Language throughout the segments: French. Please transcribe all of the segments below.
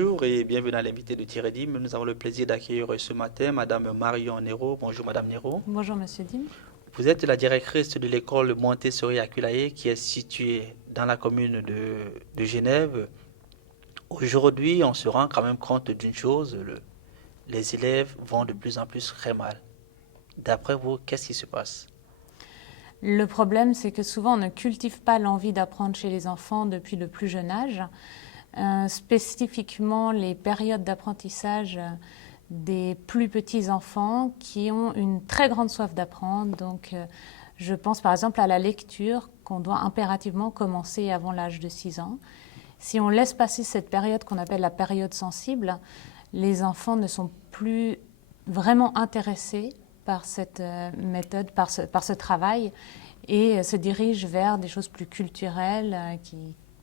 Bonjour et bienvenue à l'invité de Thierry Dim. Nous avons le plaisir d'accueillir ce matin Madame Marion Nero. Bonjour Madame Nero. Bonjour Monsieur Dim. Vous êtes la directrice de l'école Montessori à Culaye qui est située dans la commune de Genève. Aujourd'hui, on se rend quand même compte d'une chose, les élèves vont de plus en plus très mal. D'après vous, qu'est-ce qui se passe? Le problème, c'est que souvent on ne cultive pas l'envie d'apprendre chez les enfants depuis le plus jeune âge. Spécifiquement les périodes d'apprentissage des plus petits enfants qui ont une très grande soif d'apprendre. Donc, je pense par exemple à la lecture qu'on doit impérativement commencer avant l'âge de 6 ans. Si on laisse passer cette période qu'on appelle la période sensible, les enfants ne sont plus vraiment intéressés par cette méthode, par ce travail, et se dirigent vers des choses plus culturelles,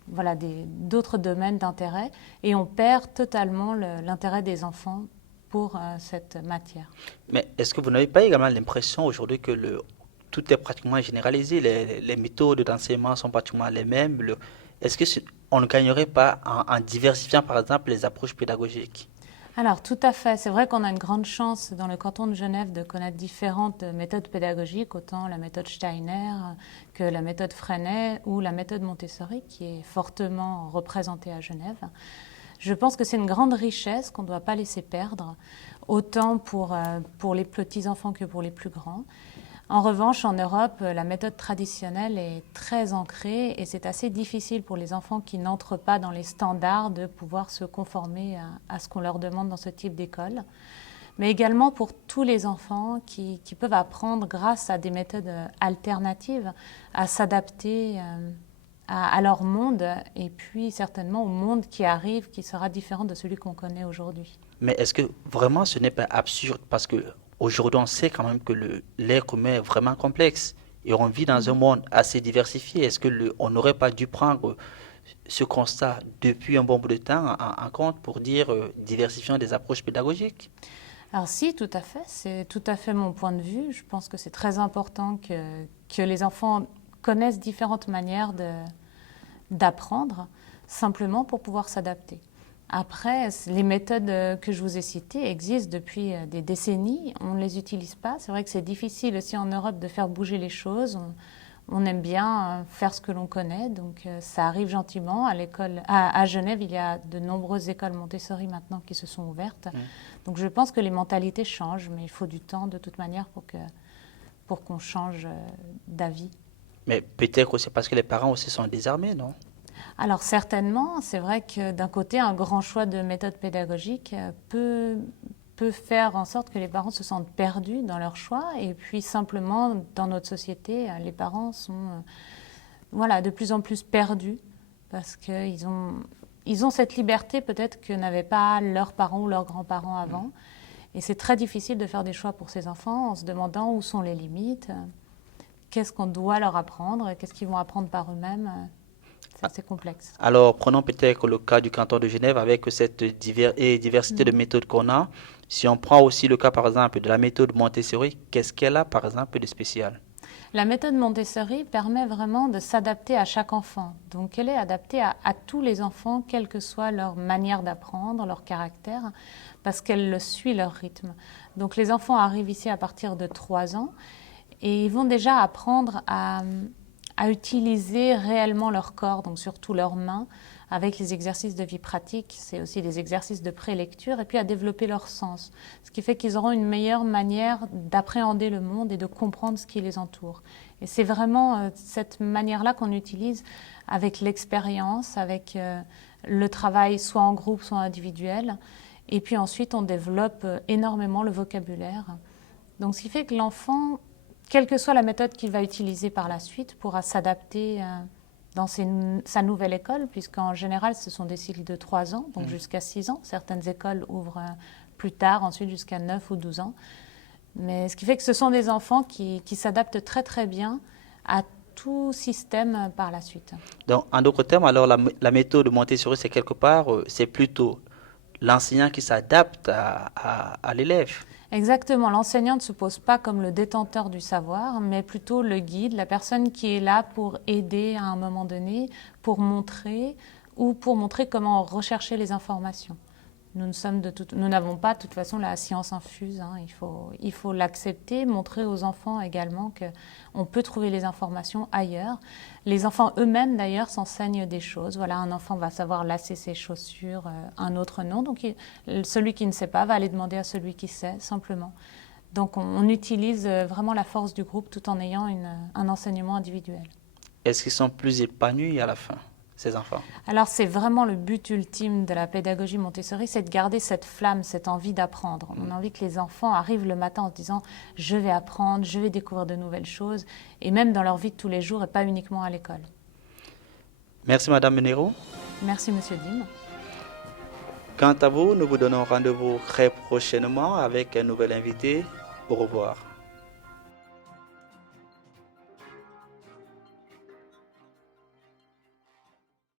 voilà, d'autres domaines d'intérêt, et on perd totalement l'intérêt des enfants pour cette matière. Mais est-ce que vous n'avez pas également l'impression aujourd'hui que tout est pratiquement généralisé, les méthodes d'enseignement sont pratiquement les mêmes? Est-ce que on ne gagnerait pas en diversifiant par exemple les approches pédagogiques? Alors, tout à fait. C'est vrai qu'on a une grande chance dans le canton de Genève de connaître différentes méthodes pédagogiques, autant la méthode Steiner que la méthode Freinet ou la méthode Montessori, qui est fortement représentée à Genève. Je pense que c'est une grande richesse qu'on ne doit pas laisser perdre, autant pour les petits enfants que pour les plus grands. En revanche, en Europe, la méthode traditionnelle est très ancrée et c'est assez difficile pour les enfants qui n'entrent pas dans les standards de pouvoir se conformer à ce qu'on leur demande dans ce type d'école. Mais également pour tous les enfants qui peuvent apprendre grâce à des méthodes alternatives à s'adapter à leur monde et puis certainement au monde qui arrive, qui sera différent de celui qu'on connaît aujourd'hui. Mais est-ce que vraiment ce n'est pas absurde parce que aujourd'hui on sait quand même que l'être humain est vraiment complexe et on vit dans un monde assez diversifié. Est-ce que on n'aurait pas dû prendre ce constat depuis un bon bout de temps en compte pour dire diversifiant des approches pédagogiques? Alors si, tout à fait, c'est tout à fait mon point de vue. Je pense que c'est très important que les enfants connaissent différentes manières d'apprendre, simplement pour pouvoir s'adapter. Après, les méthodes que je vous ai citées existent depuis des décennies. On ne les utilise pas. C'est vrai que c'est difficile aussi en Europe de faire bouger les choses. On aime bien faire ce que l'on connaît, donc ça arrive gentiment. À Genève, il y a de nombreuses écoles Montessori maintenant qui se sont ouvertes. Donc je pense que les mentalités changent, mais il faut du temps de toute manière pour qu'on change d'avis. Mais peut-être que c'est parce que les parents aussi sont désarmés, non? Alors certainement, c'est vrai que d'un côté, un grand choix de méthodes pédagogiques peut faire en sorte que les parents se sentent perdus dans leur choix. Et puis simplement, dans notre société, les parents sont voilà, de plus en plus perdus parce qu'ils ont cette liberté peut-être que n'avaient pas leurs parents ou leurs grands-parents avant. Et c'est très difficile de faire des choix pour ces enfants en se demandant où sont les limites, qu'est-ce qu'on doit leur apprendre, qu'est-ce qu'ils vont apprendre par eux-mêmes. C'est assez complexe. Alors, prenons peut-être le cas du canton de Genève avec cette diversité de méthodes qu'on a. Si on prend aussi le cas, par exemple, de la méthode Montessori, qu'est-ce qu'elle a, par exemple, de spécial? La méthode Montessori permet vraiment de s'adapter à chaque enfant. Donc elle est adaptée à tous les enfants, quelle que soit leur manière d'apprendre, leur caractère, parce qu'elle suit leur rythme. Donc les enfants arrivent ici à partir de 3 ans et ils vont déjà apprendre à utiliser réellement leur corps, donc surtout leurs mains, avec les exercices de vie pratique, c'est aussi des exercices de prélecture, et puis à développer leur sens. Ce qui fait qu'ils auront une meilleure manière d'appréhender le monde et de comprendre ce qui les entoure. Et c'est vraiment cette manière-là qu'on utilise avec l'expérience, avec le travail soit en groupe, soit individuel. Et puis ensuite, on développe énormément le vocabulaire. Donc ce qui fait que l'enfant, quelle que soit la méthode qu'il va utiliser par la suite, pourra s'adapter dans sa nouvelle école, puisqu'en général, ce sont des cycles de 3 ans, donc jusqu'à 6 ans. Certaines écoles ouvrent plus tard, ensuite jusqu'à 9 ou 12 ans. Mais ce qui fait que ce sont des enfants qui s'adaptent très très bien à tout système par la suite. Donc, en d'autres termes, alors la méthode Montessori, c'est quelque part, c'est plutôt l'enseignant qui s'adapte à l'élève. Exactement, l'enseignant ne se pose pas comme le détenteur du savoir, mais plutôt le guide, la personne qui est là pour aider à un moment donné, pour montrer ou pour montrer comment rechercher les informations. Nous n'avons pas de toute façon la science infuse, hein. Il faut l'accepter, montrer aux enfants également qu'on peut trouver les informations ailleurs. Les enfants eux-mêmes d'ailleurs s'enseignent des choses. Voilà, un enfant va savoir lasser ses chaussures, un autre non. Donc celui qui ne sait pas va aller demander à celui qui sait, simplement. Donc on utilise vraiment la force du groupe tout en ayant un enseignement individuel. Est-ce qu'ils sont plus épanouis à la fin, ces enfants? Alors c'est vraiment le but ultime de la pédagogie Montessori, c'est de garder cette flamme, cette envie d'apprendre. On a envie que les enfants arrivent le matin en se disant « je vais apprendre, je vais découvrir de nouvelles choses » et même dans leur vie de tous les jours et pas uniquement à l'école. Merci Madame Menero. Merci Monsieur Dim. Quant à vous, nous vous donnons rendez-vous très prochainement avec un nouvel invité. Au revoir.